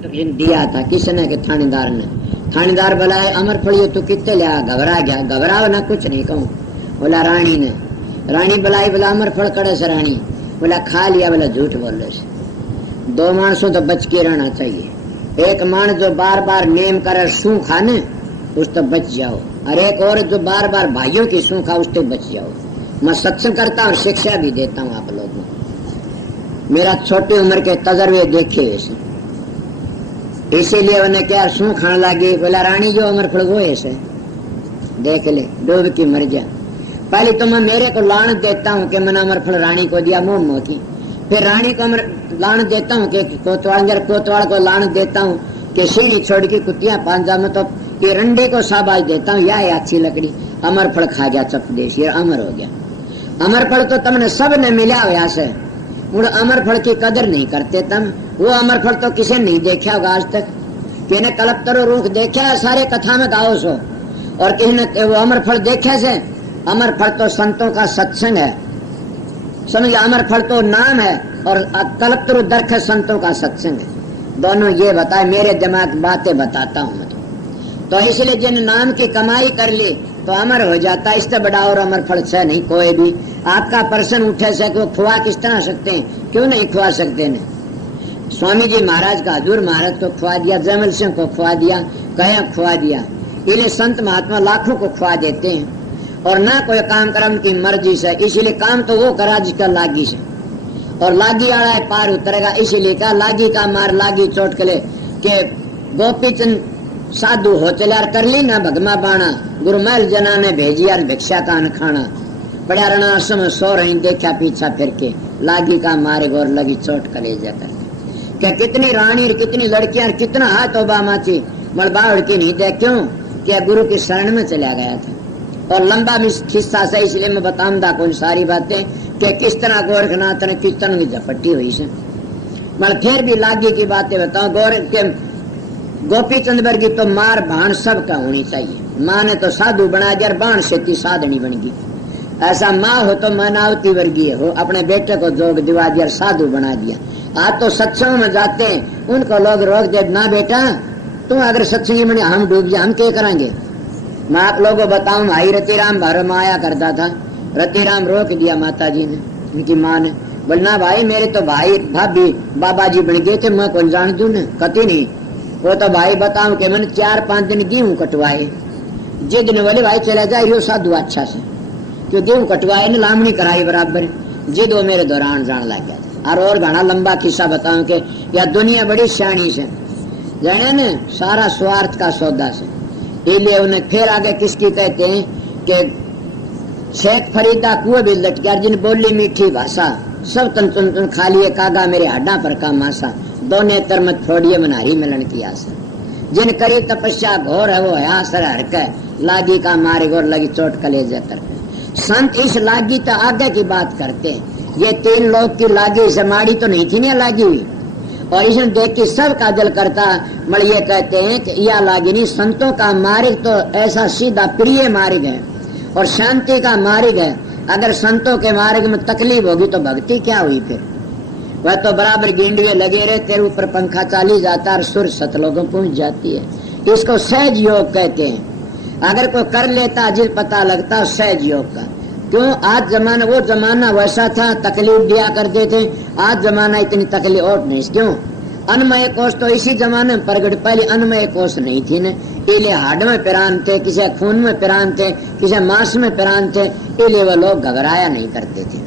दिया था किसने के थानेदार ने। थानेदार बोला है अमर फड़ियो तू कितने लिया? घबरा गया। घबराओ ना, कुछ नहीं कहूँ। बोला रानी ने। रानी बुलाई, बोला अमर फड़ कड़े से रानी। बोला खा लिया। बोला झूठ बोल रहे से। दो मानसों तो बच के रहना चाहिए। एक मान जो बार बार नेम करे सू खाने उस तो बच जाओ, और एक और जो बार बार भाइयों की सू खा उस तो बच जाओ। मैं सत्संग करता हूँ, शिक्षा भी देता हूँ आप लोगों को। मेरा छोटी उम्र के तजर्बे देखे वैसे, इसीलिए उन्हें क्या सू खाने लगी। बोला रानी जो अमर फड़ वो ऐसे देख ले, डूब की मर जा। पहले तो मैं मेरे को लान देता हूँ कि मैंने अमर फड़ रानी को दिया मोह मोह की, फिर रानी को अमर लान देता हूँ कि कोतवाल को लान देता हूँ कि सीढ़ी छोड़ के कुतियां पांजा में, तो ये रंडी को शाबाश देता हूँ। या अच्छी लकड़ी अमर फड़ खा गया चपदेश, ये अमर हो गया। अमर फड़ तो तुमने सब ने मिला हुआ से, उन अमर फड़ की कदर नहीं करते तुम। वो अमर फल तो किसी नहीं देखा होगा आज तक, कि ने कलपतरो रूख देखा है सारे कथा में गाओ सो, और किसी ने वो अमर फल देखे से। अमर फल तो संतों का सत्संग है, समझ। अमर फल तो नाम है और कलपतरो दर्ख संतों का सत्संग है। दोनों ये बताए, मेरे दिमाग बातें बताता हूँ मैं तो इसलिए जिन नाम की कमाई कर ली तो अमर हो जाता। इससे बड़ा और अमर फल से नहीं कोई भी। आपका पर्सन उठे से को खुआ किस तरह सकते हैं? क्यों नहीं खुआ सकते ने? स्वामी जी महाराज का हजूर महाराज को खुआ दिया, जयमल सिंह को खुआ दिया, कया खुआ दिया। इन्हें संत महात्मा लाखों को खुआ देते हैं और ना कोई काम करा उनकी मर्जी से। इसीलिए काम तो वो करा जिसका लागी से, और लागी आड़ा है पार उतरेगा। इसीलिए क्या लागी का मार लागी चोट कले के गोपी चंद साधु हो चला कर ली ना भगमा बाणा, गुरुमैल जना ने भेजी यार भिक्षा का न खाना। बड़ा रणा समय सो रही देखा पीछा फिर के, लागी का मारे गोर लगी चोट कले जाकर। क्या कितनी रानी कितनी लड़कियां कितना हाथ ओबा माची मलबाड़ की नहीं दे, क्यों? क्या गुरु की शरण में चला गया था। और लंबा भी किस्सा से, इसलिए मैं बताऊंगा कौन सारी बातें कि किस तरह गोरखनाथ ने किस तरह की झपट्टी हुई से। मैं फिर भी लागी की बातें बताऊं। गोपी चंद वर्गी तो मार भाण सबका होनी चाहिए। माँ ने तो साधु बना दिया, बाण से साधनी बन गई। ऐसा माँ हो तो मानावती वर्गीय हो, अपने बेटे को जोग दिवा दिया, साधु बना दिया। आज तो सत्संग में जाते हैं, उनको लोग रोक दे, ना बेटा तुम अगर सत्संगी बने हम डूब जाए, हम क्या करेंगे? मैं आप लोगों को बताऊं, भाई रतिराम भर में आया करता था। रतिराम रोक दिया माता जी ने, उनकी माँ ने। बोलना भाई मेरे तो भाई भाभी बाबा जी बन गए थे, मैं कौन जान दू न, कति नहीं। वो तो भाई बताऊं कि मैंने 4-5 दिन गेहूं कटवाए। जिद ने बोले भाई चला जाए यो साधु अच्छा से, क्यों गेहूं कटवाए ने लामणी कराई बराबर। जिद वो मेरे दौरान जान लग गया। और घना लंबा किस्सा बताऊं कि या दुनिया बड़ी सियाणी से जाने ने, सारा स्वार्थ का सौदा से। इसलिए उन्हें फिर आगे किसकी कहते हैं कि शेख फरीदा कुएं भी लट गया, जिन बोली मीठी भाषा सब तन तुन तुन खा लिए कागा मेरे हड्डा पर का मासा, दो नेत्र मत फोड़िए मनारी मिलन की आशा। जिन करी तपस्या घोर है वो है सर हरके, लागी का मारे गोर लगी चोट कलेजे तर। संत इस लागी तो आगे की बात करते हैं। ये 3 लोग की लागी से माड़ी तो नहीं थी ना लागी हुई, और इसे देख के सब का दिल करता। मगर ये कहते हैं कि यह लागी नहीं, संतों का मार्ग तो ऐसा सीधा प्रिय मार्ग है और शांति का मार्ग है। अगर संतों के मार्ग में तकलीफ होगी तो भक्ति क्या हुई? फिर वह तो बराबर गेंडवे लगे रहे, तेरे ऊपर पंखा चाली जाता और सुर सतलोगों पहुंच जाती है। इसको सहज योग कहते हैं। अगर कोई कर लेता जिल पता लगता सहज योग का। क्यों? आज जमाना वो जमाना वैसा था, तकलीफ दिया करते थे। आज जमाना इतनी तकलीफ और नहीं। क्यों? अन्नमय कोष तो इसी जमाने में प्रगट, पहले अन्नमय कोष नहीं थी न। इले हाड में पिरान थे, किसी खून में पिरान थे, किसी मांस में पिरान थे। इले वो लोग घबराया नहीं करते थे।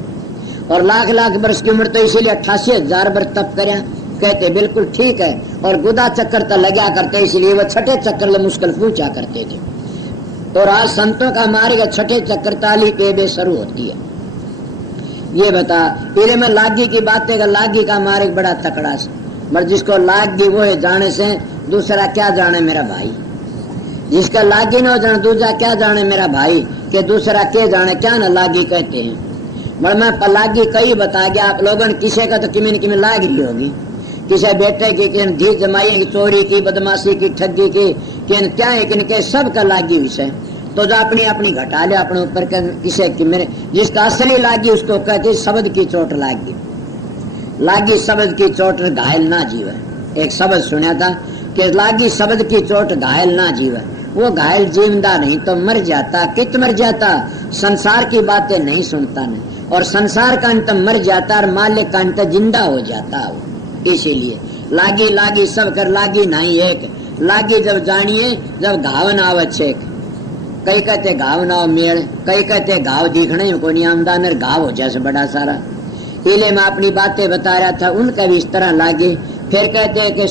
और लाख लाख वर्ष की उम्र तो इसीलिए 88,000 वर्ष तप करया कहते बिल्कुल ठीक है। और गुदा चक्कर तो लगा करते, इसलिए वो 6ठे चक्कर मुश्किल पूछा करते थे। और आज संतों का मार्ग 6ठे चक्कर ताली के बे शुरू होती है। ये बता इरे में लागी की बातें का, लागी का मार्ग बड़ा तकड़ा से। मगर जिसको लागी वो है जाने से दूसरा क्या जाने मेरा भाई। जिसका लागी न हो जाने दूसरा क्या जाने मेरा भाई, के दूसरा क्या जाने क्या न लागी कहते हैं। मगर मैं लागी कई बता गया आप लोगों ने। किसी का तो किमें लाग रही होगी, किसी बेटे की, किसी धी जमाई की, चोरी की, बदमाशी की, ठगी की, क्या है कि सब का लागी विषय। तो जो अपनी अपनी घटा ले अपने ऊपर किसे कि मेरे जिसका असली लागी उसको कहते शब्द की चोट लागी। लागी शब्द की चोट घायल ना जीवे। एक शब्द सुना था कि लागी शब्द की चोट घायल ना जीवे। वो घायल जीवदा नहीं तो मर जाता, कित मर जाता, संसार की बातें नहीं सुनता न, और संसार का अंत मर जाता और मालिक का अंत जिंदा हो जाता। इसीलिए लागी लागी सब कर लागी नहीं एक, लागी जब जानिए जब घाव ना आवे छेक। कई कहते घाव ना हो मेल, कई कहते घाव दिखने को नहीं आमदान घाव हो जैसे बड़ा सारा। इले मैं अपनी बातें बता रहा था, उनका भी इस तरह लागे। फिर कहते हैं कि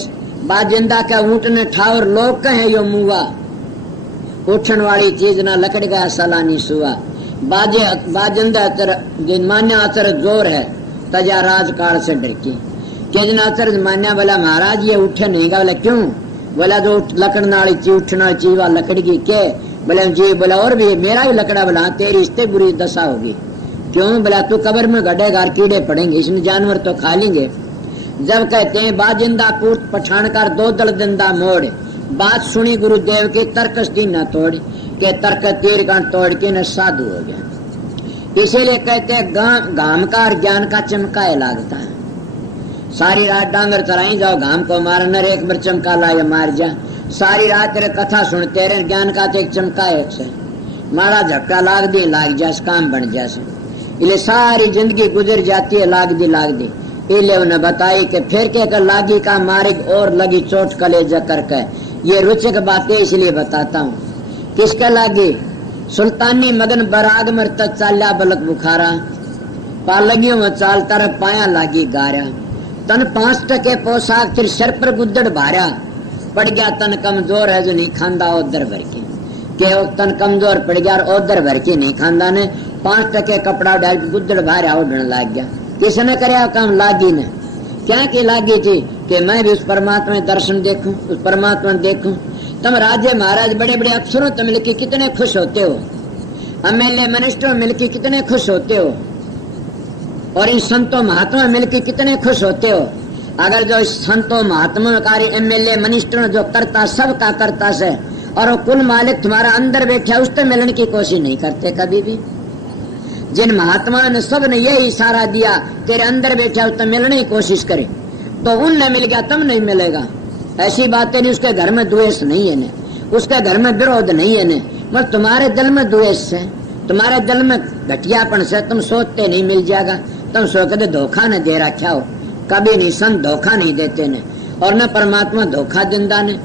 बाजिंदा का ऊँट ने ठावर लोग कहे यो मुआ, उठन वाली चीज ना लकड़ गया सलानी सुआ। बाजिंदा मान्या आचर जोर है तजा राजकाल से डर की। केजना आचर मान्या बोला महाराज ये उठे नहीं गा। बोला क्यों? बोला जो लकड़ना वाली चीज उठना चीवा लकड़ की के। बोला जी। बोला और भी मेरा भी लकड़ा। बोला तेरी इससे बुरी दशा होगी। क्यों? बोला तू कब्र में गड्ढेगार कीड़े पड़ेंगे, इसमें जानवर तो खा लेंगे। जब कहते हैं बाजिंदा पूत पठान कर दो दल दिंदा मोड़, बात सुनी गुरुदेव की तर्कस दी न तोड़ के, तर्क तीर का तोड़ के न साधु हो गया। इसीलिए कहते हैं घाम का और ज्ञान का चमकाए लागता है। सारी रात डांगर चराई जाओ घाम को मार, नर एक बार चमका लाए मार जा। सारी रात तेरे कथा सुनते रहे ज्ञान का तो एक चमकाए से मारा झटका लाग दे लाग जास काम बन जास। इसलिए सारी जिंदगी गुजर जाती है लाग दी। इले उन्हें बताई कि फिर के कर लागी का मार्ग और लगी चोट कलेजा करके। ये रुचक बातें इसलिए बताता हूँ। किसका लागी? सुल्तानी मगन बराग मरत चाल्या बलक बुखारा, पालगियों में चाल तरफ पाया लागी गारा। तन 5% पोशाक फिर सर पर गुद्दड़ भारा, पड़ गया तन कमजोर है जो नहीं खांदा ओदर भर के वो तन कमजोर पड़ गया और ओदर भर के नहीं खांदा ने 5% कपड़ा डाल गुद्दड़ भारा उड़ने लग गया। किसने कराया काम? लागी ने। क्या की लागी थी कि मैं भी उस परमात्मा में दर्शन देखूं, उस परमात्मा देखूं। तुम राजे महाराज बड़े बड़े अफसरों से मिलकर कितने खुश होते हो, एमएलए मिनिस्टरों मिलकर कितने खुश होते हो, और इन संतों महात्मा मिलकर कितने खुश होते हो। अगर जो संतों महात्मा कार्य एमएलए मिनिस्टर जो करता सबका करता से, और वो कुल मालिक तुम्हारा अंदर बैठा उससे मिलने की कोशिश नहीं करते कभी भी। जिन महात्मा ने सब ने यही इशारा दिया तेरे अंदर बैठा उससे मिलने की कोशिश करे, तो उनने मिल गया तुम नहीं मिलेगा। ऐसी बातें नहीं। उसके घर में द्वेष नहीं है ने, उसके घर में विरोध नहीं है ने, मगर तुम्हारे दिल में द्वेष है, तुम्हारे दिल में घटियापन से तुम सोचते नहीं मिल जाएगा। तुम सोचते धोखा न दे रखा हो, कभी नहीं। संत धोखा नहीं देते ने, और न परमात्मा धोखा दिंदा ने।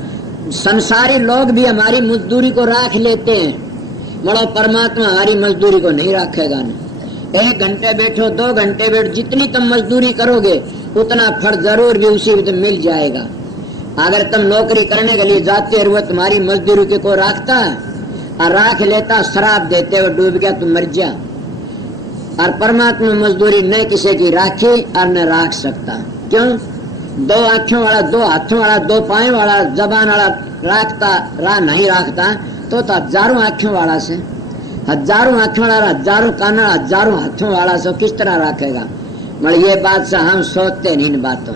संसारी लोग भी हमारी मजदूरी को राख लेते हैं, मगर परमात्मा हमारी मजदूरी को नहीं रखेगा ने। 1 घंटे बैठो 2 घंटे बैठो, जितनी तुम मजदूरी करोगे उतना फल जरूर भी उसी में मिल जाएगा। अगर तुम नौकरी करने के लिए जाते हो, तुम्हारी मजदूरी के को रखता है और राख लेता, शराब देते हो डूब गया तुम मर जा। और परमात्मा मजदूरी न किसी की राखी और न राख सकता। क्यों? 2 आँखों वाला, 2 हाथों वाला, 2 पाँव वाला, जबान वाला राखता नहीं राखता तो हजारों आँखों वाला से, हजारों आँखों वाला, हजारों कान, हजारों हाथों वाला से किस तरह रखेगा? मगर ये बात से हम सोचते नहीं इन बातों।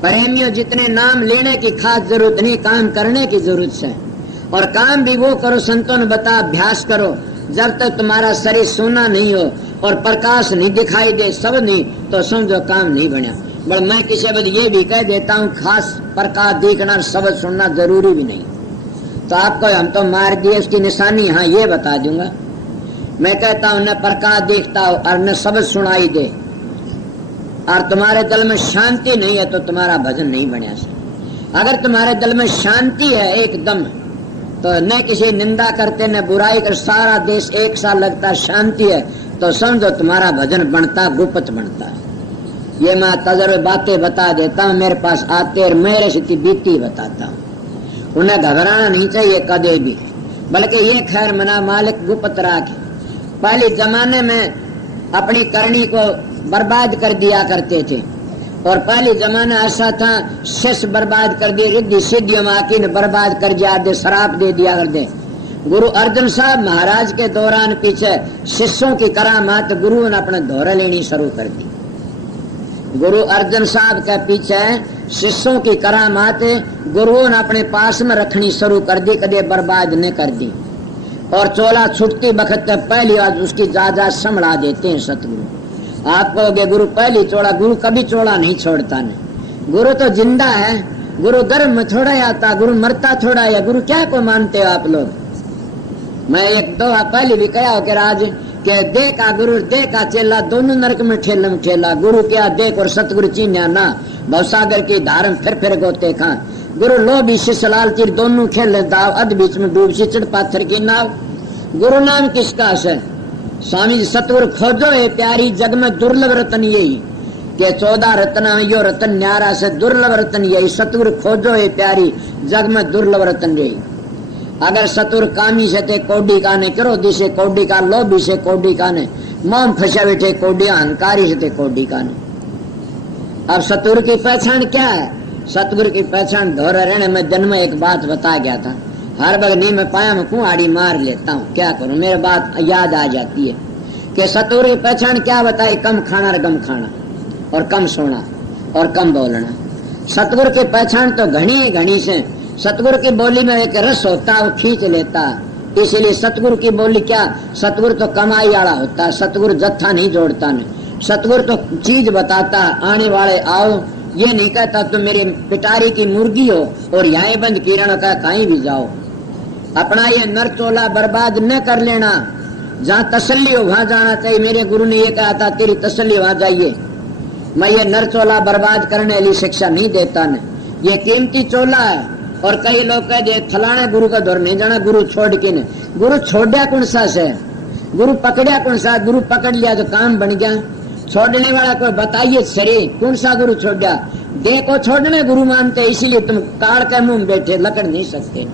प्रेमियों, जितने नाम लेने की खास जरूरत नहीं, काम करने की जरूरत है। और काम भी वो करो संतों ने बता, अभ्यास करो। जब तक तुम्हारा शरीर सोना नहीं हो और प्रकाश नहीं दिखाई दे सब नहीं, तो समझो काम नहीं बना। बट मैं किसी बद ये भी कह देता हूँ, खास प्रकाश दिखना शब्द सुनना जरूरी भी नहीं। तो आपको हम तो मार दिए, उसकी निशानी हाँ ये बता दूंगा। मैं कहता हूँ न प्रकाश दिखता हो और न शब्द सुनाई दे, और तुम्हारे दिल में शांति नहीं है तो तुम्हारा भजन नहीं बना। अगर तुम्हारे दिल में शांति है एकदम, तो न किसी निंदा करते न बुराई कर, सारा देश एक साल लगता, शांति है तो समझो तुम्हारा भजन बनता, गुप्त बनता। ये मैं तजर्बे बातें बता देता हूँ, मेरे पास आते और मेरे से बीती बताता हूँ। उन्हें घबराना नहीं चाहिए कदे भी, बल्कि ये खैर मना मालिक गुप्त राखे। पहले जमाने में अपनी करनी को बर्बाद कर दिया करते थे, और पहले जमाना ऐसा था शिष्य बर्बाद कर दिए, रिद्धि सिद्धि माकी ने बर्बाद कर दिया दे, शराब दे दिया कर दे। गुरु अर्जन साहब महाराज के दौरान पीछे शिष्यों की करामात गुरु ने अपने दौरे लेनी शुरू कर दी। गुरु अर्जन साहब के पीछे शिष्यों की करामात गुरुओं ने अपने पास में रखनी शुरू कर दी, कदे बर्बाद न कर दी। और चोला छुटती वक्त पहली बार उसकी जायदाद संभला देते हैं सतगुरु। आप कहोगे गुरु पहली चोला, गुरु कभी चोला नहीं छोड़ता। नहीं, गुरु तो जिंदा है, गुरु गर्भ में थोड़ा आता, गुरु मरता थोड़ा है। गुरु क्या को मानते हो आप लोग? मैं एक दो पहले भी कहा कि राज के देखा गुरु देखा चेला दोनों नरक में ठेला। गुरु क्या देख और सतगुरु चीन्या ना, भवसागर की धारम फिर गोते खा। गुरु लो भी शिष्य लाल तीर दोनों खेल दाव, अध बीच में डूब सी चढ़ पाथर की नाव। गुरु नाम किसका है? स्वामी जी सतगुरु खोजो है प्यारी, जग में दुर्लभ रतन यही के 14 रत्न यो रतन न्यारा से दुर्लभ रतन यही। सतगुरु खोजो है प्यारी, जग में दुर्लभ रतन यही। अगर सतुर कामी से ते कोडी काने, क्रोधी से कोडी का, लोभी से कोडी काने, मोम फंसा बैठे कोडी, अहंकारी से ते कोडी काने। अब सतुर की पहचान क्या है? सतगुरु की पहचान धोर रहने में जन्म एक बात बता गया था। हर वक्त नहीं मैं पाया में कुआड़ी मार लेता हूँ, क्या करूँ, मेरे बात याद आ जाती है कि सतुर की पहचान क्या बताई? कम खाना और गम खाना, और कम सोना और कम बोलना। सतगुरु की पहचान तो घनी से। सतगुरु की बोली में एक रस होता, वो खींच लेता। इसलिए सतगुरु की बोली क्या? सतगुरु तो कमाई वाला होता, सतगुरु जत्था नहीं जोड़ता नहीं। सतगुरु तो चीज बताता, आने वाले आओ, ये नहीं कहता तुम मेरी पिटारी की मुर्गी हो और यहाँ बंद किरण का कहीं भी जाओ। अपना ये नर चोला बर्बाद न कर लेना, जहाँ तसल्ली हो वहां जाना चाहिए। मेरे गुरु ने ये कहा था तेरी तसल्ली वहां जाइए। मैं ये नर चोला बर्बाद करने वाली शिक्षा नहीं देता न, ये कीमती चोला है। और कई लोग कह दे फलाने गुरु का दौर नहीं जाना, गुरु छोड़ के न। गुरु छोड़ा कौन सा से? गुरु पकड़ा कौन सा? गुरु पकड़ लिया तो काम बन गया। छोड़ने वाला कोई बताइए शरीर कौन सा गुरु छोड़ा? देह को छोड़ने गुरु मानते, इसीलिए तुम काड़ के मुंह बैठे लकड़ नहीं सकते।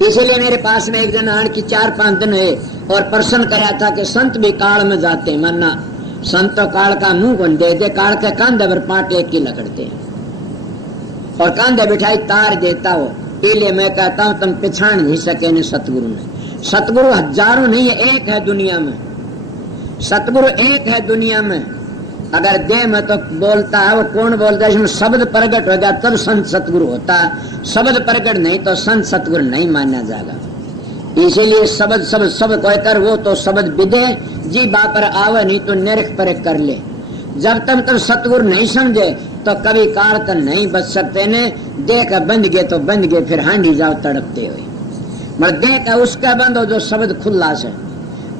इसीलिए मेरे पास में एक जन आन की 4-5 दिन है और प्रश्न कराया था कि संत भी काल में जाते, मानना संत तो काल का मुंह कौन दे, काल के कांधे पर पाट एक की लकड़ते और कांधे बिठाई तार देता हो। इसलिए मैं कहता हूँ तुम पिछाड़ नहीं सके न सतगुरु ने। सतगुरु हजारों नहीं है, एक है दुनिया में। सतगुरु एक है दुनिया में। अगर देह में तो बोलता है, वो कौन बोलता है? इसमें शब्द प्रकट हो गया तब संत सतगुरु होता है। शब्द प्रकट नहीं तो संत सतगुरु नहीं माना जाएगा। इसीलिए शब्द सब कोई कर, वो तो शब्द विदे जी बापर आवे, नहीं तो निरख परख कर ले। जब तक तुम सतगुरु नहीं समझे तो कभी काल तक नहीं बच सकते ने। देख बंद गए तो बंद गए, फिर हांडी जाओ तड़पते हुए। मगर देख उसका बंद हो जो शब्द खुला से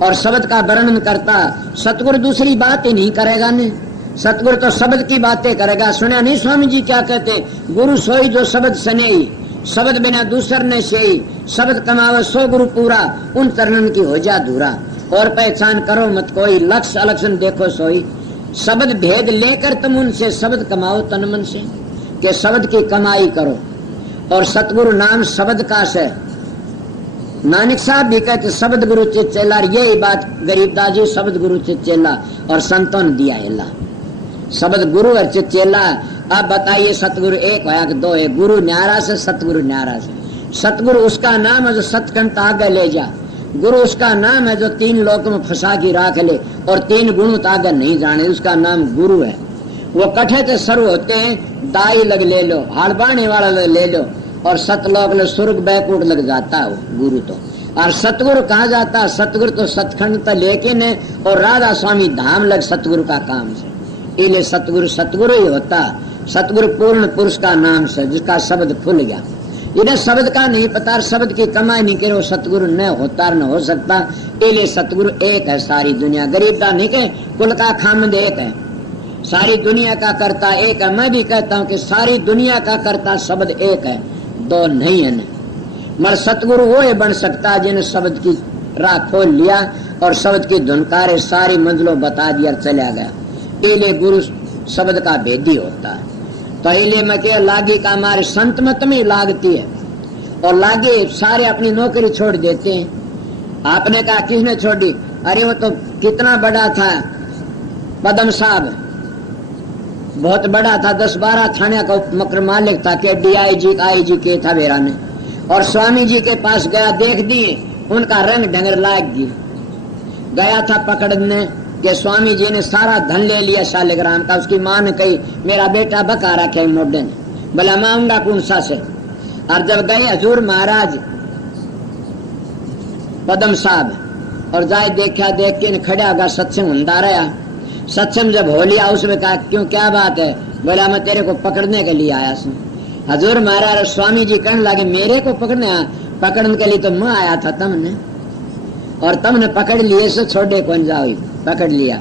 और शब्द का वर्णन करता। सतगुरु दूसरी बात ही नहीं करेगा ने, सतगुरु तो शब्द की बातें करेगा। सुना नहीं स्वामी जी क्या कहते? गुरु सोई जो शब्द सनेई, शब्द बिना दूसर ने सेई। शब्द कमावे सो गुरु पूरा, उन चरणन की हो जा धूरा। और पहचान करो मत कोई, लक्ष्य अलक्षण देखो सोई। शब्द भेद लेकर तुम उनसे शब्द कमाओ तन मन से, के शब्द की कमाई करो। और सतगुरु नाम शब्द का से। नानक साहब भी कहते शब्द गुरु चित चेला। यही बात गरीबदास जी शब्द गुरु चित चेला और संतों ने दिया एला। शब्द गुरु और चित चेला। अब बताइए सतगुरु एक होया कि दो है? गुरु न्यारा से, सतगुरु न्यारा से। सतगुरु उसका नाम है जो सतकंठ आगे ले जा। गुरु उसका नाम है जो 3 लोक में फंसा की राख ले और 3 गुणों आगे नहीं जाने, उसका नाम गुरु है। वो कठे से शुरू होते हैं, दाई लग ले लो, हाड़बाने वाला लग ले लो और सतलोक ले स्वर्ग बैकुंठ लग जाता है वो गुरु तो। और सतगुरु कहा जाता है, सतगुरु तो सतखंड तो लेकिन है और राधा स्वामी धाम लग सतगुरु का काम से। इसलिए सतगुरु सतगुरु ही होता। सतगुरु पूर्ण पुरुष का नाम से, जिसका शब्द खुल गया। इन्हें शब्द का नहीं पता, शब्द की कमाई नहीं करे, वो सतगुरु न होता न हो सकता। इसलिए सतगुरु एक है सारी दुनिया। गरीबदा नहीं के कुल का खामद एक है, सारी दुनिया का कर्ता एक है। मैं भी कहता हूँ कि सारी दुनिया का कर्ता शब्द एक है, दो नहीं है। मगर सतगुरु वो ही बन सकता है जिन्हें शब्द की राह खोल लिया और शब्द की धुनकारे सारी मंजिलों बता दिया और चला गया। इसलिए गुरु शब्द का भेदी होता है। तो इसलिए मैं कह लागी का हमारे संत मत में लागती है और लागे सारे अपनी नौकरी छोड़ देते हैं। आपने कहा किसने छोड़ी? अरे वो तो कितना बड़ा था पदम साहब, बहुत बड़ा था, 10-12 थाने का मकर मालिक था के DIG IG के था बेरा ने। और स्वामी जी के पास गया, देख दिए उनका रंग ढंगर लाग गया था पकड़ने के स्वामी जी ने सारा धन ले लिया शालिग्राम का। उसकी मां ने कही मेरा बेटा बका रखे मोडे ने, बोला मांगा कौन सा से। और जब गए हजूर महाराज पदम साहब और जाए देखा, देख के खड़ा होगा, सत्संग होता रहा। सत्संग जब हो लिया उसमें कहा क्यों क्या बात है? बोला मैं तेरे को पकड़ने के लिए आया हूँ। हजूर महाराज स्वामी जी कहने लगे मेरे को पकड़ने के लिए तो मैं आया था तुमने, और तुमने पकड़ लिए सो छोड़े कौन जाओ, पकड़ लिया।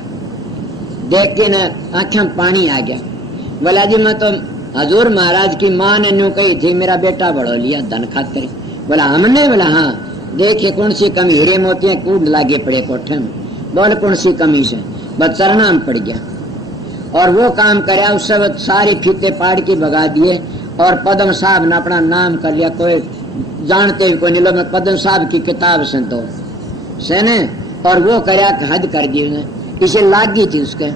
देख के न आंखों में पानी आ गया। बोला जी मैं तो हजूर महाराज की माँ ने न्यू कही थी मेरा बेटा बढ़ो लिया धन खातिर। बोला हमने? बोला हाँ। देखिए कौन सी कमी, हीरे मोतियां कूद लागे पड़े कोठे में। बोल कौन सी कमी से? बस चरना में पड़ गया। और वो काम कराया, उस सब सारी फीते पाड़ के भगा दिए और पद्म साहब ने अपना नाम कर लिया। कोई जानते भी कोई नहीं, लोग पद्म साहब की किताब से तो सेने, और वो कराया हद कर दी उसने, इसे लागी थी उसके।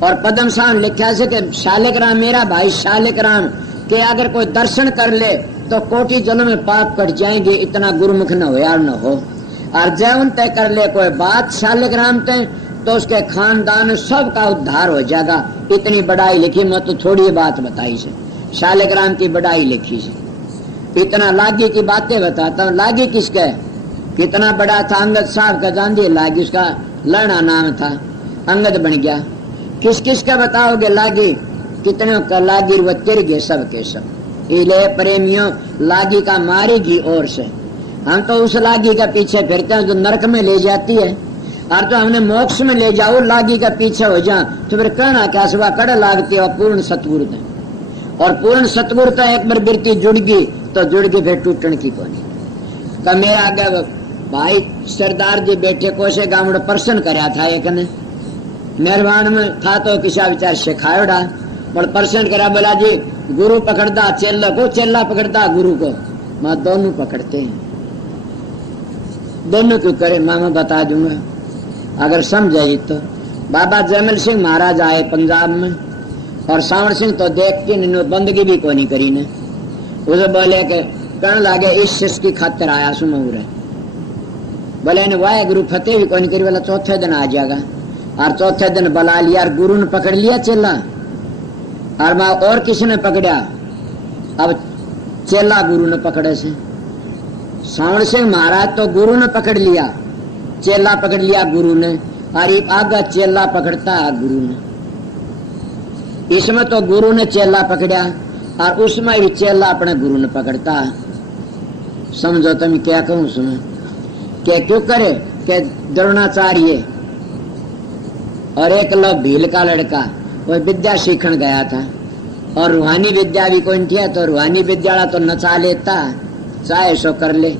और पद्म साहब ने लिखा से कि शालिग्राम मेरा भाई शालिग्राम के अगर कोई दर्शन कर ले तो कोटि जन्म में पाप कट जाएंगे, इतना गुरुमुख न हो यार न हो। और जैन तय कर ले कोई बात शालिग्राम तय तो उसके खानदान सब का उद्धार हो जाएगा। इतनी बड़ाई लिखी, मैं तो थोड़ी बात बताई से, शालिग्राम की बड़ाई लिखी से। इतना लागी की बातें बताता हूँ। लागी किसका कितना बड़ा था, अंगद साहब का जानती लागी, उसका लड़ना नाम था, अंगद बन गया। किस किस का बताओगे लागी, कितने का लागी वो तिर गए सब के सब। इले प्रेमियों लागी का मारेगी और से, हम तो उस लागी का पीछे फिरते हैं जो नरक में ले जाती है, और तो हमने मोक्ष में ले जाओ लागी का पीछे हो जा तो फिर कहना क्या सुबह कड़ लागती है। और पूर्ण सतगुरु है, और पूर्ण सतगुरु एक बार बिरती जुड़ गई तो जुड़ गई, फिर टूटने की कोई। का मेरा आगे भाई सरदार जी बैठे कोसे गांव में प्रश्न कराया था, एक ने निर्वाण में था तो किसा विचार सिखायोड़ा, पर प्रश्न करा। बोला जी गुरु पकड़ता चेला को, चेला पकड़ता गुरु को? माँ दोनों पकड़ते हैं। दोनों क्यों करे? माँ मैं बता दूंगा अगर समझे तो। बाबा जयमल सिंह महाराज आए पंजाब में, और सांवर सिंह तो देख के बंदगी भी को नहीं करी ने। उसे बोले के कहने लगे इस शिष्य की खातिर आया सु मैं उरे। बोले ने वाह गुरु फतेह भी को नहीं करी। बोला चौथे दिन आ जाएगा। और चौथे दिन बुला लिया और गुरु ने पकड़ लिया चेला, और माँ और किसी ने पकड़ा। अब चेला गुरु ने पकड़े से। सांवर सिंह महाराज तो गुरु ने पकड़ लिया, चेला पकड़ लिया गुरु ने, और आगे चेला पकड़ता है गुरु ने। इसमें तो गुरु ने चेला पकड़ा, और उसमें भी चेला अपने गुरु ने पकड़ता है। समझो तुम क्या कहूं उसमें क्या क्यों करे कि द्रोणाचार्य और एक लोग भील का लड़का वो विद्या सीखने गया था, और रूहानी विद्या भी कोई थी, तो रूहानी विद्या तो नचा लेता चाहे सो कर ले।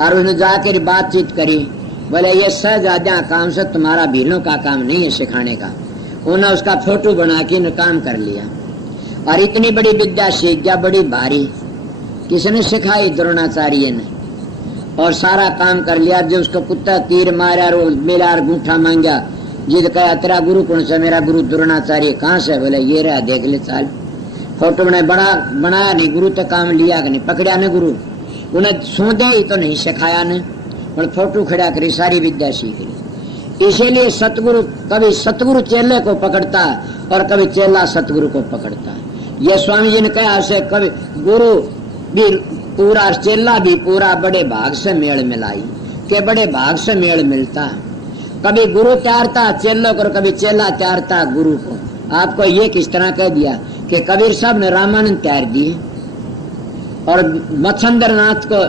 और उसने जाकर बातचीत करी, बोले ये सहजादा काम से तुम्हारा भीलों का काम नहीं है सिखाने का। उन्होंने उसका फोटो बना के काम कर लिया, और इतनी बड़ी विद्या सीख गया, बड़ी भारी। किसने सिखाई? द्रोणाचार्य ने। और सारा काम कर लिया। जो उसका कुत्ता तीर मारा, मेरा अंगूठा मांगा, जिद कहा तेरा गुरु कौन सा? मेरा गुरु द्रोणाचार्य। कहाँ से? बोले ये रहा देख ले चाल। फोटो बनाया नहीं, गुरु तो काम लिया कि नहीं, पकड़ा ने गुरु। उन्हें सोंदे ही तो नहीं सिखाया ने, पर फोटो खड़ा करी, सारी विद्या सीख ली। इसीलिए सतगुरु कभी सतगुरु चेले को पकड़ता है, और कभी चेला सतगुरु को पकड़ता है। ये स्वामी जी ने कहा से कभी गुरु भी पूरा, चेला भी पूरा, बड़े भाग से मेल मिलाई के बड़े भाग से मेल मिलता है। कभी गुरु त्यारता चेलो को, कभी चेला त्यारता गुरु को। आपको ये किस तरह कह दिया कि कबीर साहब ने रामानंद त्यार दिए, और मत्स्येंद्र नाथ को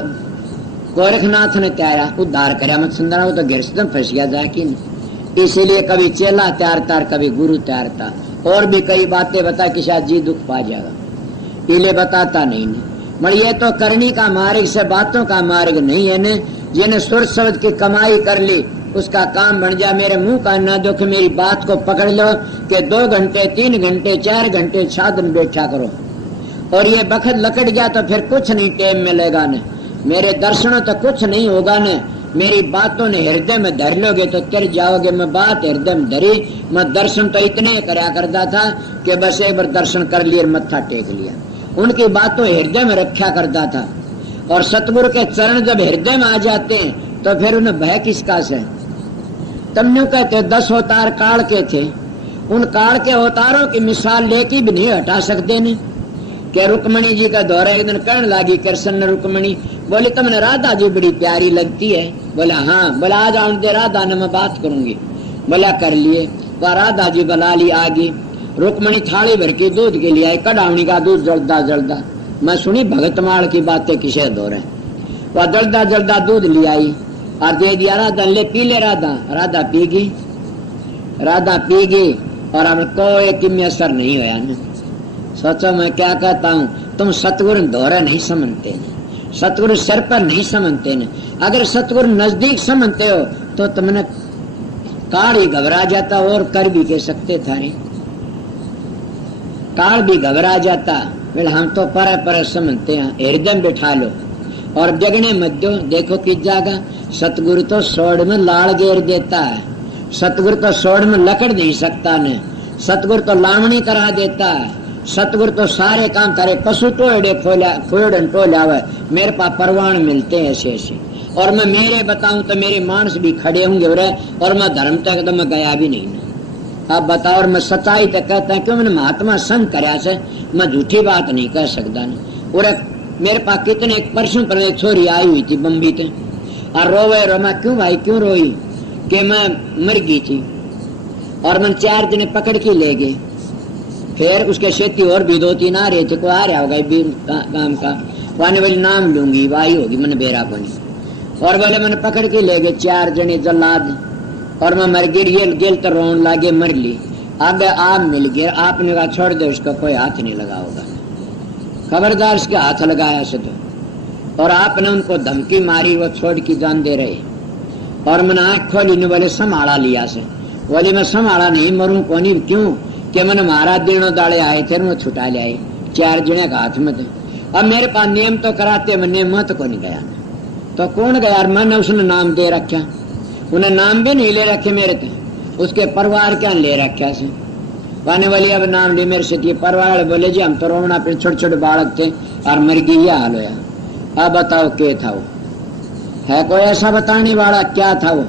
गोरखनाथ ने त्यारा, उद्धार कराया। मत्स्येंद्र वो तो गिरस्तम फंस गया जाके नहीं। इसीलिए कभी चेला त्यारता और कभी गुरु त्यारता। और भी कई बातें बता कि शायद जी दुख पा जाएगा, इले बताता नहीं। मगर ये तो करनी का मार्ग से बातों का मार्ग नहीं है ने। जिन्हें सुर शब्द की कमाई कर ली उसका काम बन जा। मेरे मुंह का ना दुख, मेरी बात को पकड़ लो कि 2 घंटे 3 घंटे 4 घंटे साधन बैठा करो, और ये बखत लकड़ गया तो फिर कुछ नहीं टाइम मिलेगा ने। मेरे दर्शनों तो कुछ नहीं होगा ने। मेरी बातों ने हृदय में धर लोगे तो तिर जाओगे। मैं बात हृदय में धरी, मैं दर्शन तो इतने कराया करता था कि बस एक बार दर्शन कर लिया, मत्था टेक लिया। उनकी बातों हृदय में रखा करता था। और सतगुरु के चरण जब हृदय में आ जाते हैं तो फिर उन्हें भय किसका से? तुम यूं कहते 10 अवतार काल के थे, उन काल के अवतारों की मिसाल लेके भी नहीं हटा सकते ने। कि रुक्मणी जी का दौरा एक दिन कहने लगी कृष्ण ने रुक्मणी, बोले तुमने राधा जी बड़ी प्यारी लगती है। बोला हाँ। बोला आज आने दे राधा ने, मैं बात करूंगी। बोला कर लिए। वह राधा जी बुला ली, आ गई। रुक्मणी थाली भर के दूध के लिए आई, कड़ावनी का दूध जलदा जलदा मैं सुनी भगतमाल की बातें किसे दो रहे। वह जल्दा जल्दा दूध ले आई और दे दिया, राधा ले पी ले। राधा राधा पीगी, राधा पीगी और हमें कोई किमी असर नहीं होया ना। सोचो मैं क्या कहता हूँ, तुम सतगुरु दोहरा नहीं समझते न, सतगुरु सर पर नहीं समझते न। अगर सतगुरु नजदीक समझते हो तो तुमने काल ही घबरा जाता और कर भी कह सकते थारे, काल भी घबरा जाता। बोले हम तो पर पर समझते हैं, हृदय में बिठा लो और जगने मत दो। देखो किस जागा सतगुरु तो सोड़ में लाड़ गेर देता है, सतगुरु तो सोड़ में लकड़ नहीं सकता ने, सतगुरु तो लावणी करा देता है, सतगुरु तो सारे काम तारे पशु टोड़े खोड़न टोलावे। मेरे पास परवान मिलते हैं ऐसे ऐसे, और मैं मेरे बताऊं तो मेरे मानस भी खड़े होंगे और मैं धर्म तक तो मैं गया भी नहीं ना। आप बताओ, और मैं सच्चाई तक कहता है क्यों, मैंने महात्मा संग कराया से मैं झूठी बात नहीं कह सकता ना। और मेरे पास कितने एक परसों पर एक छोरी आई हुई थी बम्बी के, और रोवे रो, मैं क्यों भाई क्यों रोई कि मैं मर गई थी और मैं 4 दिन पकड़ के ले गए। फिर उसके खेती और भी 2-3 आ रहे थे, कोई आ रहा होगा गांव का, वाने वाली नाम लूंगी वाई होगी मैंने बेरा को नहीं, और बोले मैंने पकड़ के ले गए 4 जने जल्लाद, और मैं मर गिर गेल तो रोन लागे मर ली। अब आप मिल गए, आपने कहा छोड़ दो उसका, कोई हाथ नहीं लगा होगा, खबरदार इसके हाथ लगाया से तो, और आपने उनको धमकी मारी, वो छोड़ की जान दे रहे। और मैंने आँख खोली ने बोले संभाला लिया से, बोले मैं संभाला नहीं मरूं कोनी, क्यों कि मैंने महाराज दिनों दाड़े आए थे मैं छुटा ले आए 4 जने का हाथ में थे। अब मेरे पास नियम तो कराते, मैं नियम मत को नहीं गया, तो कौन गया, मैंने उसने नाम दे रखा, उन्हें नाम भी नहीं ले रखे मेरे थे, उसके परिवार क्या ले रखा से। वाने वाली अब नाम ली मेरे से, परिवार बोले जी हम तो रोना पे छोटे छोटे बालक थे और मर गई, यह हाल होया। अब बताओ क्या था वो, है कोई ऐसा बताने वाला क्या था वो।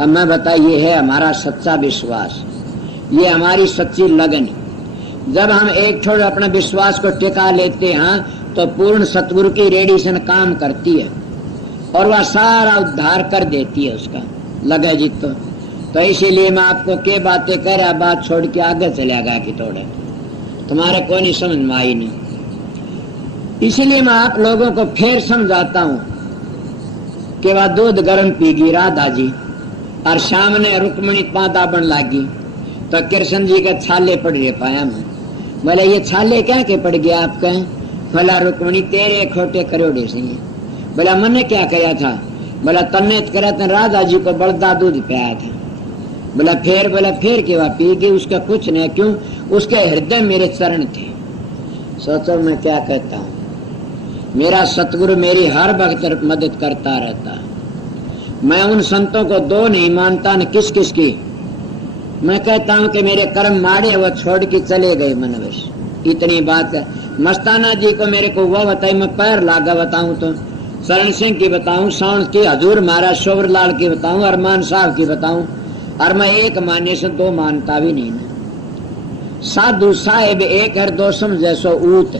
अब मैं बता, ये है हमारा सच्चा विश्वास, ये हमारी सच्ची लगन। जब हम एक छोड़ अपने विश्वास को टिका लेते हैं तो पूर्ण सतगुरु की रेडिएशन काम करती है और वह सारा उद्धार कर देती है उसका, लगे जी तो इसीलिए मैं आपको क्या बातें कह रहा, बात छोड़ के आगे चले गया कि थोड़े तुम्हारे कोई नहीं समझ में आई नहीं। इसीलिए मैं आप लोगों को फिर समझाता हूँ कि वह दूध गर्म पीगी राधा जी, और सामने रुक्मणी पादा बन लागी तो कृष्ण जी के छाले पड़ रहे पाया में। बोले ये छाले क्या के पड़ गया आपका, बोला रुक्मणी तेरे खोटे करोड़े से। बोला मैंने क्या किया था, बोला तन्ने करा था राधा जी को बड़दा दूध पिया था। बोला फिर के वह पी गई, उसका कुछ नहीं, क्यों उसके हृदय मेरे चरण थे। सोचो मैं क्या कहता हूँ, मेरा सतगुरु मेरी हर वक्त मदद करता रहता। मैं उन संतों को 2 नहीं मानता न किस किस की, मैं कहता हूँ कि मेरे कर्म मारे वो छोड़ के चले गए मनवश, इतनी बात है। मस्ताना जी को मेरे को वो बताई, मैं पैर लागा बताऊं तो शरण सिंह की बताऊं, साउंड की हजूर महाराज शोभरलाल की बताऊं, अरमान साहब की बताऊं, और मैं एक मानने से 2 मानता भी नहीं ना। साधु साहेब एक हर 2 समझे सो ऊत,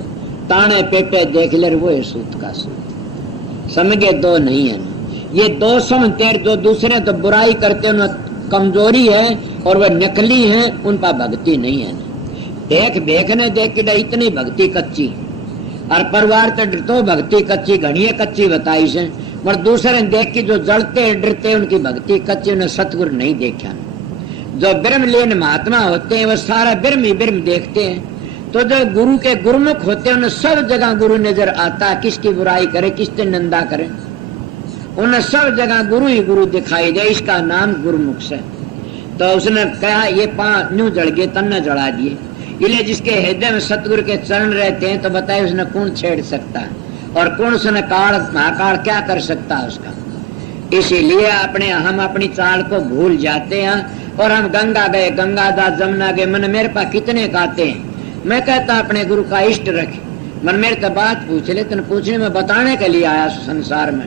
ताने पेटे देख ले वो सूत का सूत, समझे 2 नहीं है ना। ये 2 समझते जो दूसरे तो बुराई करते उन कमजोरी है और वह नकली है, उन पर भक्ति नहीं है ना। एक देखने देख के इतनी भक्ति कच्ची, और परिवार तो भक्ति कच्ची घनी कच्ची बताई से, पर दूसरे देख के जो जलते डरते उनकी भक्ति कच्ची, उन्हें सतगुरु नहीं देखा। जो ब्रह्म लीन महात्मा होते हैं वह सारा ब्रह्म ही ब्रह्म देखते हैं, तो जो गुरु के गुरुमुख होते हैं उन्हें सब जगह गुरु नजर आता है, किसकी बुराई करे किसकी निंदा करे, उन्हें सब जगह गुरु ही गुरु दिखाई दे, इसका नाम गुरुमुख से। तो उसने कहा ये 5 न्यू जड़ गए तन्ने जड़ा दिए, इसलिए जिसके हृदय में सतगुरु के चरण रहते हैं तो बताए उसने कौन छेड़ सकता है और कौन उसने काल महाकाल क्या कर सकता है उसका। इसीलिए हम अपनी चाल को भूल जाते हैं और हम गंगा गए गंगादास जमुना गए, मन मेरे पास कितने कहते हैं। मैं कहता अपने गुरु का इष्ट रखे, मन मेरे तो बात पूछ ले, तुम पूछने में बताने के लिए आया संसार में।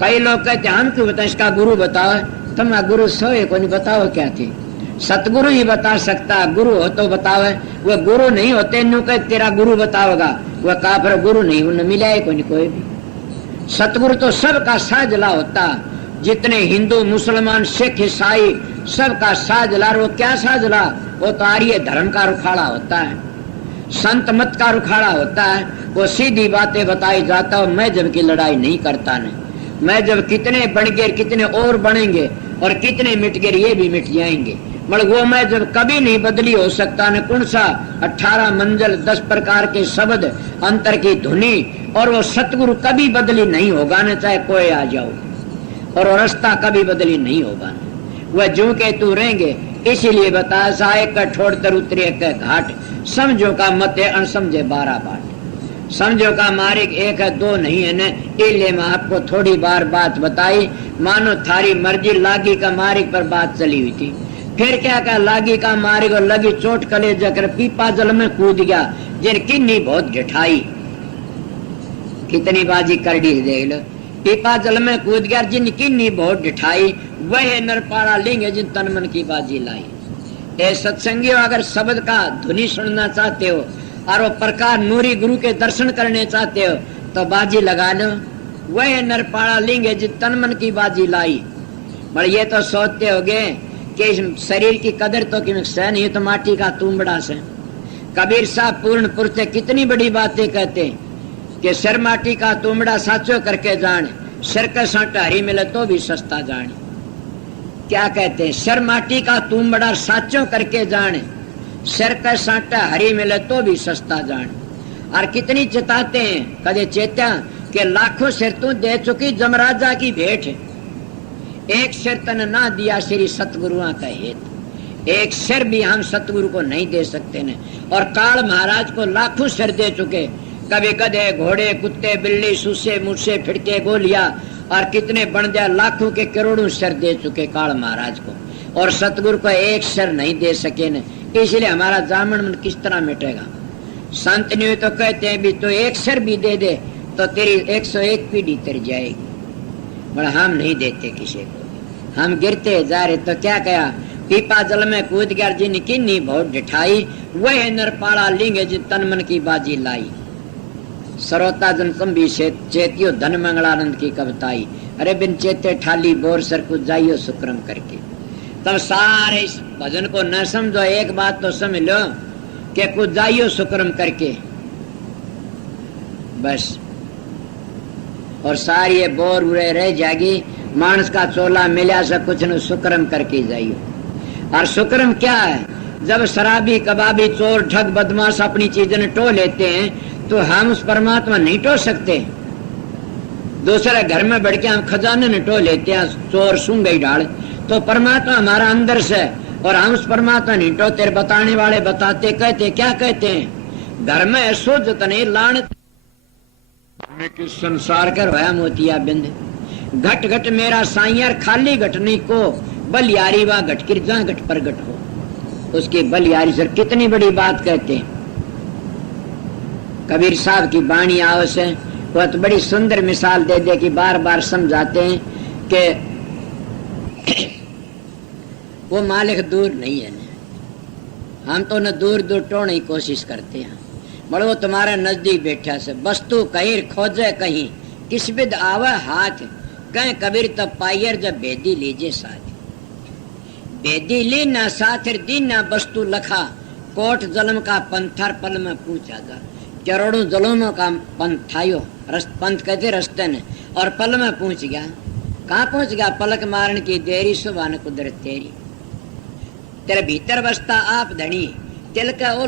कई लोग कहते हम क्यों बताए, इसका गुरु बताओ, तुम गुरु सोए को नहीं बताओ क्या थी, सतगुरु ही बता सकता, गुरु हो तो बतावे, वह गुरु नहीं होते नु कह तेरा गुरु बताओगा, वह काफिर गुरु नहीं उन्हें मिला है कोई भी। सतगुरु तो सबका साजला होता, जितने हिंदू मुसलमान सिख ईसाई सबका साजला, वो क्या साजला, वो तो आर्य धर्म का रुखाड़ा होता है। संत मत का रुखाड़ा होता है, वो सीधी बातें बताई जाता है। मैं जब की लड़ाई नहीं करता न, मैं जब कितने बन गए कितने और बनेंगे और कितने मिट गए ये भी मिट जाएंगे, मगर वो मैं जब कभी नहीं बदली हो सकता न। कौन सा 18 मंजिल 10 प्रकार के शब्द अंतर की धुनी, और वो सतगुरु कभी बदली नहीं होगा न, चाहे कोई आ जाओ, और वो रास्ता कभी बदली नहीं होगा न। वह जो के तू रहेंगे, इसीलिए बताया सहायक का छोड़ कर उतरे के घाट, समझो का मत है अनसमझे 12 बाट। समझो का मार्ग एक है दो नहीं है न, इसलिए मैं आपको थोड़ी बार बात बताई, मानो थारी मर्जी। लागी का मार्ग पर बात चली हुई थी, फिर क्या कहा, लागी का मार्ग और लगी चोट कलेजा कर पीपा जल में कूद गया, जिन किन्नी बहुत गिठाई। कितनी बाजी कर दी देख लो, पीपा जल में कूद गया जिन किन्नी बहुत गिठाई, वह नरपाड़ा लेंगे जिन तन मन की बाजी लाई। ए सत्संगियों, अगर शब्द का ध्वनि सुनना चाहते हो और वो प्रकार नूरी गुरु के दर्शन करने चाहते हो तो बाजी लगा लो, वह नरपाड़ा लेंगे जिन तन मन की बाजी लाई। पर ये तो सोचते होगे कि शरीर की कदर तो कि सह नहीं तो माटी का तुमबड़ा से। कबीर साहब पूर्णपुर से कितनी बड़ी बातें कहते कि सर माटी का तुमबड़ा साचो करके जान, सर का सांटा हरी मिले तो भी सस्ता जान। क्या कहते हैं, सर माटी का तुमबड़ा साचो करके जान, सर का सांटा हरी मिले तो भी सस्ता जान। और कितनी चिताते हैं, कदे चेत्या कि लाखों सिर तू दे चुकी जमराजा की भेंट, एक सिर तन ना दिया श्री सतगुरुआ का हेत। एक सिर भी हम सतगुरु को नहीं दे सकते ने, और काल महाराज को लाखों सिर दे चुके, कभी गधे घोड़े कुत्ते बिल्ली सूसे मूसे फिड़के गोलियां, और कितने बन जाए लाखों के करोड़ों सिर दे चुके काल महाराज को, और सतगुरु को एक सिर नहीं दे सके ने। इसलिए हमारा जामन मन किस तरह मिटेगा। संत ने तो कहते हैं भी तो एक सिर भी दे दे तो तेरी 101 पीढ़ी तर जाएगी, पर हम नहीं देते किसी को, हम गिरते जा रहे। तो क्या कहा, पीपा जल में कूद गया जिन किन्नी बहुत ढिठाई, वह नरपाड़ा लेंगे जिन तन मन की बाजी लाई। सरोता जन संभी चेतियो धन मंगलानंद की कविताई, अरे बिन चेते ठाली बोर सर को जाइयो सुक्रम करके। तब सारे इस भजन को न समझो, एक बात तो समझ लो कि कुछ जाइयो सुक्रम करके बस, और सारी ये बोर उड़े रह जाएगी। मानस का चोला मिला से कुछ न सुक्रम करके जाइयो। और सुक्रम क्या है, जब शराबी कबाबी चोर ठग बदमाश अपनी चीजें टो लेते हैं तो हम उस परमात्मा नहीं टो सकते। दूसरे घर में बढ़ के हम खजाने न टो लेते हैं, चोर सूंघ गई ढाल, तो परमात्मा हमारा अंदर से, और हम उस परमात्मा नहीं टो। तेरे बताने वाले बताते कहते क्या कहते हैं, घर में शुद्ध तने लान किस संसार कर भया मोतिया बिंद, घट घट मेरा साइयार खाली घटनी को, बलियारी वा घट किर जा घट पर घट हो। उसकी बलियारी सर कितनी बड़ी बात कहते हैं। कबीर साहब की वाणी आवश्य है, बहुत तो बड़ी सुंदर मिसाल दे दे कि बार बार समझाते हैं कि वो मालिक दूर नहीं है, हम तो न दूर दूर टोने की कोशिश करते हैं, बड़ो तुम्हारे नजदीक बैठा से। वस्तु कहीं खोजे कहीं, किस विद आवे हाथ, कहीं कबीर तब पायर जब बेदी लीजे साथ। बेदी ली ना साथ दीन ना वस्तु लखा, कोट जलम का पंथर पल में पूछा जा। करोड़ों जलमों का पंथ थायो, पंथ कहते रस्ते ने, और पल में पहुंच गया। कहाँ पहुंच गया, पलक मारन की देरी सुबह न कुदरत तेरी। तेरे भीतर बसता आप धनी, तिल का ओ